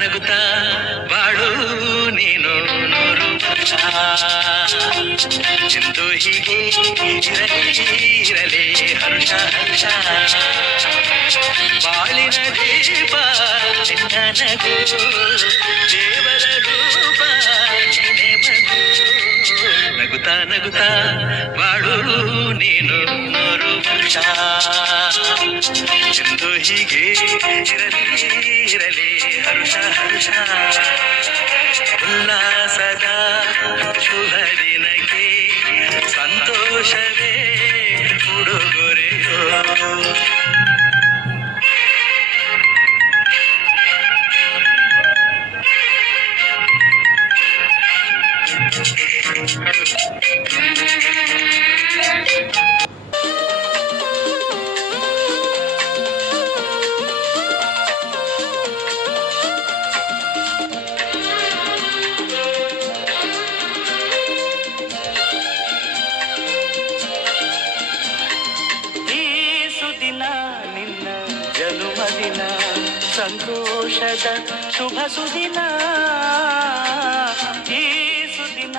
ನಗುತ್ತಾ ಬಾಳು ನೀನು ನೂರು ವರ್ಷ ಎಂದು ಹೀಗೆ ಇರಲಿ ಹರ್ಷ ಹರ್ಷ ಬಾಳಿನ ದೀಪ ನಿನ್ನ ನಗು ದೇವರ ರೂಪ ನೀನೆ ಮಗು ನಗುತ್ತಾ ನಗುತ್ತಾ ಬಾಳು ನೀನು ನೂರು ವರ್ಷ ಎಂದು ಹೀಗೆ ಇರಲಿ ಹರ್ಷ ಹರ್ಷ ಉಲ್ಲಾಸದ ಶುಭ ದಿನಕ್ಕೆ ಸಂತೋಷವೇ ಉಡುಗೊರೆಯೋ ಜನುಮದಿನ ಸಂತೋಷದ ಶುಭ ಸುದಿನ ಈ ಸುದಿನ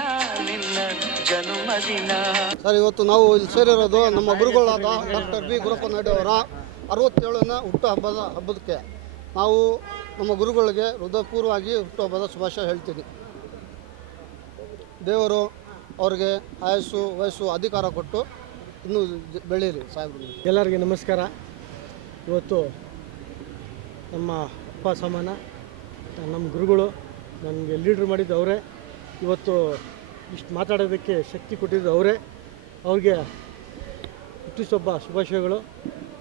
ನಿನ್ನ ಜನುಮದಿನ. ಸರ್, ಇವತ್ತು ನಾವು ಇಲ್ಲಿ ಸೇರಿರೋದು ನಮ್ಮ ಗುರುಗಳಾದ ಡಾಕ್ಟರ್ ಬಿ ಗುರಪ್ಪ ನಾಯ್ಡು ಅವರ 67ನೇ ಹುಟ್ಟುಹಬ್ಬಕ್ಕೆ ನಾವು ನಮ್ಮ ಗುರುಗಳಿಗೆ ಹೃದಯಪೂರ್ವವಾಗಿ ಹುಟ್ಟುಹಬ್ಬದ ಶುಭಾಶಯ ಹೇಳ್ತೀನಿ. ದೇವರು ಅವ್ರಿಗೆ ಆಯಸ್ಸು ವಯಸ್ಸು ಅಧಿಕಾರ ಕೊಟ್ಟು ಇನ್ನೂ ಬೆಳೀರಿ ಸಾಹೇಬ್ರು. ಎಲ್ಲರಿಗೆ ನಮಸ್ಕಾರ. ಇವತ್ತು ನಮ್ಮ ಅಪ್ಪ ಸಮಾನ ನಮ್ಮ ಗುರುಗಳು ನನಗೆ ಲೀಡ್ರ್ ಮಾಡಿದ್ದು ಅವರೇ. ಇವತ್ತು ಇಷ್ಟು ಮಾತಾಡೋದಕ್ಕೆ ಶಕ್ತಿ ಕೊಟ್ಟಿದ್ದು ಅವರೇ. ಅವ್ರಿಗೆ ಹುಟ್ಟಿಸೊಬ್ಬ ಶುಭಾಶಯಗಳು.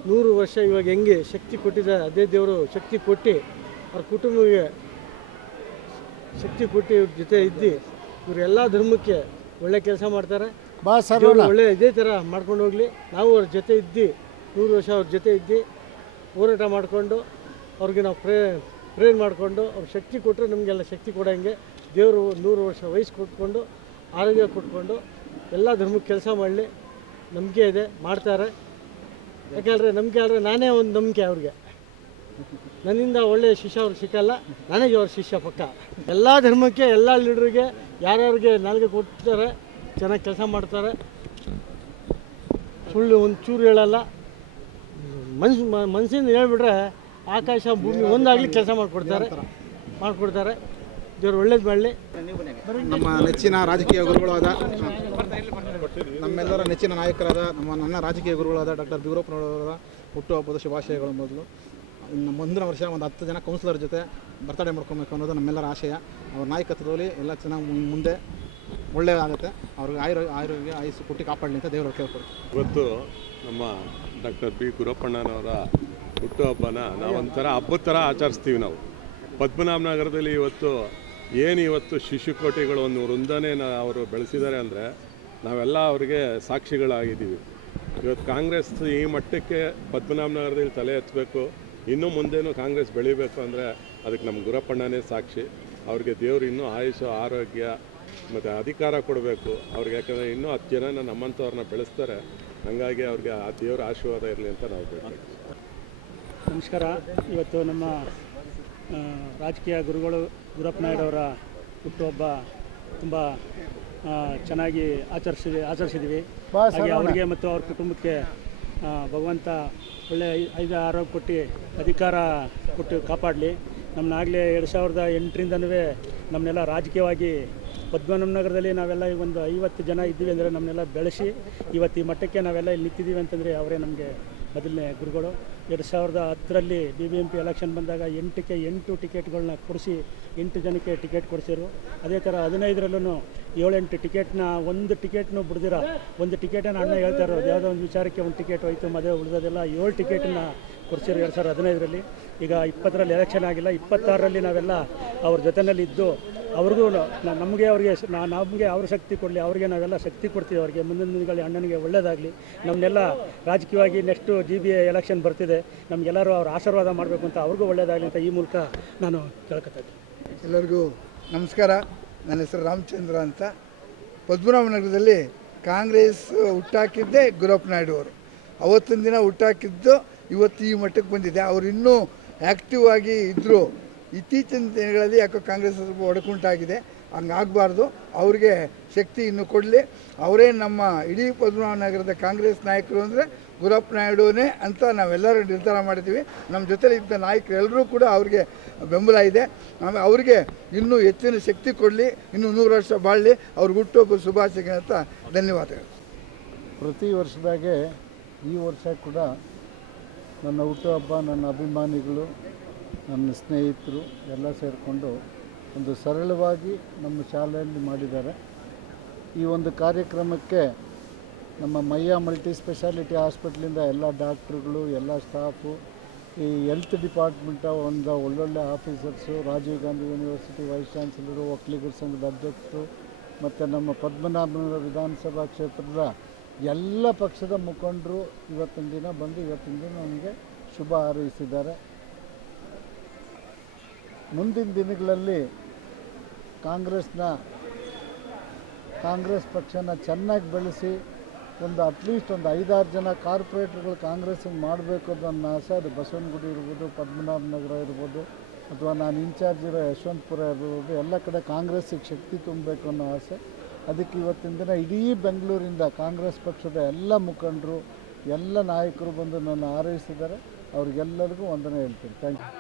100 ವರ್ಷ ಇವಾಗ ಹೆಂಗೆ ಶಕ್ತಿ ಕೊಟ್ಟಿದೆ ಅದೇ ದೇವರು ಶಕ್ತಿ ಕೊಟ್ಟು ಅವ್ರ ಕುಟುಂಬಕ್ಕೆ ಶಕ್ತಿ ಕೊಟ್ಟು ಇವ್ರ ಜೊತೆ ಇದ್ದು ಇವರು ಎಲ್ಲ ಧರ್ಮಕ್ಕೆ ಒಳ್ಳೆ ಕೆಲಸ ಮಾಡ್ತಾರೆ. ಒಳ್ಳೆ ಇದೇ ಥರ ಮಾಡ್ಕೊಂಡು ಹೋಗಲಿ. ನಾವು ಅವ್ರ ಜೊತೆ ಇದ್ದು 100 ವರ್ಷ ಅವ್ರ ಜೊತೆ ಇದ್ದು ಹೋರಾಟ ಮಾಡಿಕೊಂಡು ಅವ್ರಿಗೆ ನಾವು ಪ್ರೇರ್ ಮಾಡಿಕೊಂಡು ಅವ್ರು ಶಕ್ತಿ ಕೊಟ್ಟರೆ ನಮಗೆಲ್ಲ ಶಕ್ತಿ ಕೊಡೋಂಗೆ ದೇವರು 100 ವರ್ಷ ವಯಸ್ಸು ಕೊಟ್ಕೊಂಡು ಆರೋಗ್ಯ ಕೊಟ್ಕೊಂಡು ಎಲ್ಲ ಧರ್ಮಕ್ಕೆ ಕೆಲಸ ಮಾಡಲಿ. ನಂಬಿಕೆ ಇದೆ, ಮಾಡ್ತಾರೆ. ಯಾಕೆಂದರೆ ನಂಬಿಕೆ ಆದರೆ ನಾನೇ ಒಂದು ನಂಬಿಕೆ ಅವ್ರಿಗೆ. ನನ್ನಿಂದ ಒಳ್ಳೆಯ ಶಿಷ್ಯ ಅವ್ರಿಗೆ ಸಿಕ್ಕಲ್ಲ, ನನಗೆ ಅವ್ರ ಶಿಷ್ಯ ಪಕ್ಕ. ಎಲ್ಲ ಧರ್ಮಕ್ಕೆ ಎಲ್ಲ ಲೀಡ್ರಿಗೆ ಯಾರ್ಯಾರಿಗೆ ನಾಲ್ಗೆ ಕೊಡ್ತಾರೆ, ಚೆನ್ನಾಗಿ ಕೆಲಸ ಮಾಡ್ತಾರೆ. ಸುಳ್ಳು ಒಂದು ಚೂರು ಹೇಳಲ್ಲ. ಮನಸ್ಸಿಂದ ಹೇಳ್ಬಿಟ್ರೆ ಆಕಾಶ ಭೂಮಿ ಒಂದಾಗಲಿ ಕೆಲಸ ಮಾಡಿಕೊಡ್ತಾರೆ. ದೇವ್ರು ಒಳ್ಳೇದು ಮಾಡಲಿ. ನಮ್ಮ ನೆಚ್ಚಿನ ರಾಜಕೀಯ ಗುರುಗಳಾದ ನಮ್ಮೆಲ್ಲರ ನೆಚ್ಚಿನ ನಾಯಕರಾದ ನನ್ನ ರಾಜಕೀಯ ಗುರುಗಳಾದ ಡಾಕ್ಟರ್ ಬಿ ಗುರಪ್ಪನವರ ಹುಟ್ಟುಹಬ್ಬದ ಶುಭಾಶಯಗಳು. ಮೊದಲು ಮುಂದಿನ ವರ್ಷ ಒಂದು 10 ಜನ ಕೌನ್ಸಿಲರ್ ಜೊತೆ ಬರ್ತಡೇ ಮಾಡ್ಕೊಬೇಕು ಅನ್ನೋದು ನಮ್ಮೆಲ್ಲರ ಆಶಯ. ಅವ್ರ ನಾಯಕತ್ವದಲ್ಲಿ ಎಲ್ಲ ಚೆನ್ನಾಗಿ ಮುಂದೆ ಒಳ್ಳೆಯದಾಗುತ್ತೆ. ಅವ್ರಿಗೆ ಆರೋಗ್ಯ ಆಯುಸ್ಸು ಕೊಟ್ಟು ಕಾಪಾಡಲಿ ಅಂತ ದೇವರು ಕೇಳ್ಕೊಡ್ತೀವಿ. ಇವತ್ತು ನಮ್ಮ ಡಾಕ್ಟರ್ ಬಿ ಗುರಪ್ಪಣ್ಣನವರ ಹುಟ್ಟುಹಬ್ಬನ ನಾವೊಂಥರ ಹಬ್ಬದ ಥರ ಆಚರಿಸ್ತೀವಿ. ನಾವು ಪದ್ಮನಾಭನಗರದಲ್ಲಿ ಇವತ್ತು ಶಿಶುಕೋಟಿಗಳು ಒಂದು ವೃಂದನೆ ಅವರು ಬೆಳೆಸಿದ್ದಾರೆ ಅಂದರೆ ನಾವೆಲ್ಲ ಅವರಿಗೆ ಸಾಕ್ಷಿಗಳಾಗಿದ್ದೀವಿ. ಇವತ್ತು ಕಾಂಗ್ರೆಸ್ ಈ ಮಟ್ಟಕ್ಕೆ ಪದ್ಮನಾಭನಗರದಲ್ಲಿ ತಲೆ ಎತ್ತಬೇಕು, ಇನ್ನೂ ಮುಂದೇನು ಕಾಂಗ್ರೆಸ್ ಬೆಳಿಬೇಕು ಅಂದರೆ ಅದಕ್ಕೆ ನಮ್ಮ ಗುರಪ್ಪಣ್ಣನೇ ಸಾಕ್ಷಿ. ಅವ್ರಿಗೆ ದೇವರು ಇನ್ನೂ ಆಯುಷು ಆರೋಗ್ಯ ಮತ್ತು ಅಧಿಕಾರ ಕೊಡಬೇಕು ಅವ್ರಿಗೆ. ಯಾಕಂದರೆ ಇನ್ನೂ 10 ಜನ ನಮ್ಮಂಥವ್ರನ್ನ ಬೆಳೆಸ್ತಾರೆ. ಹಾಗಾಗಿ ಅವ್ರಿಗೆ ಆ ದೇವರ ಆಶೀರ್ವಾದ ಇರಲಿ ಅಂತ ನಾವು ಹೇಳ್ತೀವಿ. ನಮಸ್ಕಾರ. ಇವತ್ತು ನಮ್ಮ ರಾಜಕೀಯ ಗುರುಗಳು ಗುರಪ್ಪ ನಾಯ್ಡು ಅವರ ಹುಟ್ಟುಹಬ್ಬ ತುಂಬ ಚೆನ್ನಾಗಿ ಆಚರಿಸಿದ್ದೀವಿ. ಹಾಗೆ ಅವರಿಗೆ ಮತ್ತು ಅವ್ರ ಕುಟುಂಬಕ್ಕೆ ಭಗವಂತ ಒಳ್ಳೆಯ ಆರೋಗ್ಯ ಕೊಟ್ಟು ಅಧಿಕಾರ ಕೊಟ್ಟು ಕಾಪಾಡಲಿ. ನಮ್ಮನ್ನಾಗಲೇ 2008ರಿಂದನೂ ನಮ್ಮನ್ನೆಲ್ಲ ರಾಜಕೀಯವಾಗಿ ಪದ್ಮನಾಭನಗರದಲ್ಲಿ ನಾವೆಲ್ಲ ಒಂದು 50 ಜನ ಇದ್ದೀವಿ ಅಂದರೆ ನಮ್ಮನ್ನೆಲ್ಲ ಬೆಳೆಸಿ ಇವತ್ತು ಈ ಮಟ್ಟಕ್ಕೆ ನಾವೆಲ್ಲ ಇಲ್ಲಿ ನಿಂತಿದ್ದೀವಿ ಅಂತಂದರೆ ಅವರೇ ನಮಗೆ ಮೊದಲನೇ ಗುರುಗಳು. 2010ರಲ್ಲಿ BBMP ಎಲೆಕ್ಷನ್ ಬಂದಾಗ 8 ಟಿಕೆಟ್ಗಳನ್ನ ಕೊಡಿಸಿ 8 ಜನಕ್ಕೆ ಟಿಕೆಟ್ ಕೊಡಿಸಿರು. ಅದೇ ಥರ 15ರಲ್ಲೂ 7-8 ಟಿಕೆಟ್ನ ಒಂದು ಟಿಕೆಟ್ನೂ ಬಿಡ್ದಿರ, ಒಂದು ಟಿಕೆಟನ್ನು ಅಣ್ಣ ಹೇಳ್ತಾ ಇರೋದು ಯಾವುದೋ ಒಂದು ವಿಚಾರಕ್ಕೆ ಒಂದು ಟಿಕೆಟ್ ಹೋಯಿತು, ಮದುವೆ ಉಳಿದೋದೆಲ್ಲ 7 ಟಿಕೆಟನ್ನು ಕೊಡಿಸಿರು 2015ರಲ್ಲಿ. ಈಗ 20ರಲ್ಲಿ ಎಲೆಕ್ಷನ್ ಆಗಿಲ್ಲ. 26ರಲ್ಲಿ ನಾವೆಲ್ಲ ಅವ್ರ ಜೊತೆಯಲ್ಲಿ ಇದ್ದು ಅವ್ರಿಗೂ ನಮಗೆ ಅವ್ರ ಶಕ್ತಿ ಕೊಡಲಿ, ಅವ್ರಿಗೆ ನಾವೆಲ್ಲ ಶಕ್ತಿ ಕೊಡ್ತೀವಿ. ಅವ್ರಿಗೆ ಮುಂದಿನ ದಿನಗಳಲ್ಲಿ ಅಣ್ಣನಿಗೆ ಒಳ್ಳೆಯದಾಗಲಿ. ನಮ್ಮನ್ನೆಲ್ಲ ರಾಜಕೀಯವಾಗಿ ನೆಕ್ಸ್ಟು GBA ಎಲೆಕ್ಷನ್ ಬರ್ತಿದೆ, ನಮಗೆಲ್ಲರೂ ಅವ್ರ ಆಶೀರ್ವಾದ ಮಾಡಬೇಕು ಅಂತ ಅವ್ರಿಗೂ ಒಳ್ಳೆಯದಾಗಲಿ ಅಂತ ಈ ಮೂಲಕ ನಾನು ಕೇಳ್ಕೊತಾ ಇದ್ದೀನಿ. ಎಲ್ಲರಿಗೂ ನಮಸ್ಕಾರ. ನನ್ನ ಹೆಸರು ರಾಮಚಂದ್ರ ಅಂತ. ಪದ್ಮನಾಭನಗರದಲ್ಲಿ ಕಾಂಗ್ರೆಸ್ ಹುಟ್ಟಾಕಿದ್ದೇ ಗುರಪ್ಪ ನಾಯ್ಡು ಅವರು. ಅವತ್ತಿನ ದಿನ ಹುಟ್ಟಾಕಿದ್ದು ಇವತ್ತು ಈ ಮಟ್ಟಕ್ಕೆ ಬಂದಿದೆ. ಅವರು ಇನ್ನೂ ಆ್ಯಕ್ಟಿವ್ ಆಗಿ ಇದ್ದರು. ಇತ್ತೀಚಿನ ದಿನಗಳಲ್ಲಿ ಯಾಕೋ ಕಾಂಗ್ರೆಸ್ ಸ್ವಲ್ಪ ಒಡಕುಂಟಾಗಿದೆ, ಹಂಗಾಗಬಾರ್ದು. ಅವ್ರಿಗೆ ಶಕ್ತಿ ಇನ್ನು ಕೊಡಲಿ. ಅವರೇ ನಮ್ಮ ಇಡೀ ಪದ್ಮನಾಭ ನಗರದ ಕಾಂಗ್ರೆಸ್ ನಾಯಕರು ಅಂದರೆ ಗುರಪ್ಪ ನಾಯ್ಡುನೇ ಅಂತ ನಾವೆಲ್ಲರೂ ನಿರ್ಧಾರ ಮಾಡಿದ್ದೀವಿ. ನಮ್ಮ ಜೊತೆಲಿ ಇದ್ದ ನಾಯಕರು ಎಲ್ಲರೂ ಕೂಡ ಅವ್ರಿಗೆ ಬೆಂಬಲ ಇದೆ. ಆಮೇಲೆ ಅವ್ರಿಗೆ ಇನ್ನೂ ಹೆಚ್ಚಿನ ಶಕ್ತಿ ಕೊಡಲಿ, ಇನ್ನೂ 100 ವರ್ಷ ಬಾಳಲಿ. ಅವ್ರಿಗೆ ಹುಟ್ಟುಹಬ್ಬ ಶುಭಾಶಯಗಳು ಅಂತ ಧನ್ಯವಾದಗಳು. ಪ್ರತಿ ವರ್ಷದಾಗೆ ಈ ವರ್ಷ ಕೂಡ ನನ್ನ ಹುಟ್ಟುಹಬ್ಬ ನನ್ನ ಅಭಿಮಾನಿಗಳು, ನನ್ನ ಸ್ನೇಹಿತರು ಎಲ್ಲ ಸೇರಿಕೊಂಡು ಒಂದು ಸರಳವಾಗಿ ನಮ್ಮ ಶಾಲೆಯಲ್ಲಿ ಮಾಡಿದ್ದಾರೆ. ಈ ಒಂದು ಕಾರ್ಯಕ್ರಮಕ್ಕೆ ನಮ್ಮ ಮಯ್ಯ ಮಲ್ಟಿ ಸ್ಪೆಷಾಲಿಟಿ ಹಾಸ್ಪಿಟ್ಲಿಂದ ಎಲ್ಲ ಡಾಕ್ಟ್ರುಗಳು, ಎಲ್ಲ ಸ್ಟಾಫು, ಈ ಹೆಲ್ತ್ ಡಿಪಾರ್ಟ್ಮೆಂಟ ಒಂದು ಒಳ್ಳೊಳ್ಳೆ officers, Rajiv Gandhi university vice ಚಾನ್ಸಲರು, ಒಕ್ಕಲಿಗರ ಸಂಘದ ಅಧ್ಯಕ್ಷರು ಮತ್ತು ನಮ್ಮ ಪದ್ಮನಾಭನಗರ ವಿಧಾನಸಭಾ ಕ್ಷೇತ್ರದ ಎಲ್ಲ ಪಕ್ಷದ ಮುಖಂಡರು ಇವತ್ತಿನ ದಿನ ಬಂದು ಇವತ್ತಿನ ದಿನ ನಮಗೆ ಶುಭ ಹಾರೈಸಿದ್ದಾರೆ. ಮುಂದಿನ ದಿನಗಳಲ್ಲಿ ಕಾಂಗ್ರೆಸ್ ಪಕ್ಷನ ಚೆನ್ನಾಗಿ ಬೆಳೆಸಿ ಅಟ್ಲೀಸ್ಟ್ ಒಂದು 5-6 ಜನ ಕಾರ್ಪೊರೇಟ್ರುಗಳು ಕಾಂಗ್ರೆಸ್ಸಿಗೆ ಮಾಡಬೇಕು ಅನ್ನೋ ನನ್ನ ಆಸೆ. ಅದು ಬಸವನಗುಡಿ ಇರ್ಬೋದು, ಪದ್ಮನಾಭನಗರ ಇರ್ಬೋದು, ಅಥವಾ ನಾನು ಇನ್ಚಾರ್ಜ್ ಇರೋ ಯಶವಂತಪುರ ಇರ್ಬೋದು, ಎಲ್ಲ ಕಡೆ ಕಾಂಗ್ರೆಸ್ಸಿಗೆ ಶಕ್ತಿ ತುಂಬಬೇಕು ಅನ್ನೋ ಆಸೆ. ಅದಕ್ಕೆ ಇವತ್ತಿನ ದಿನ ಇಡೀ ಬೆಂಗಳೂರಿಂದ ಕಾಂಗ್ರೆಸ್ ಪಕ್ಷದ ಎಲ್ಲ ಮುಖಂಡರು, ಎಲ್ಲ ನಾಯಕರು ಬಂದು ನನ್ನ ಹಾರೈಸಿದ್ದಾರೆ. ಅವ್ರಿಗೆಲ್ಲರಿಗೂ ವಂದನೆ ಹೇಳ್ತೀನಿ. Thank you.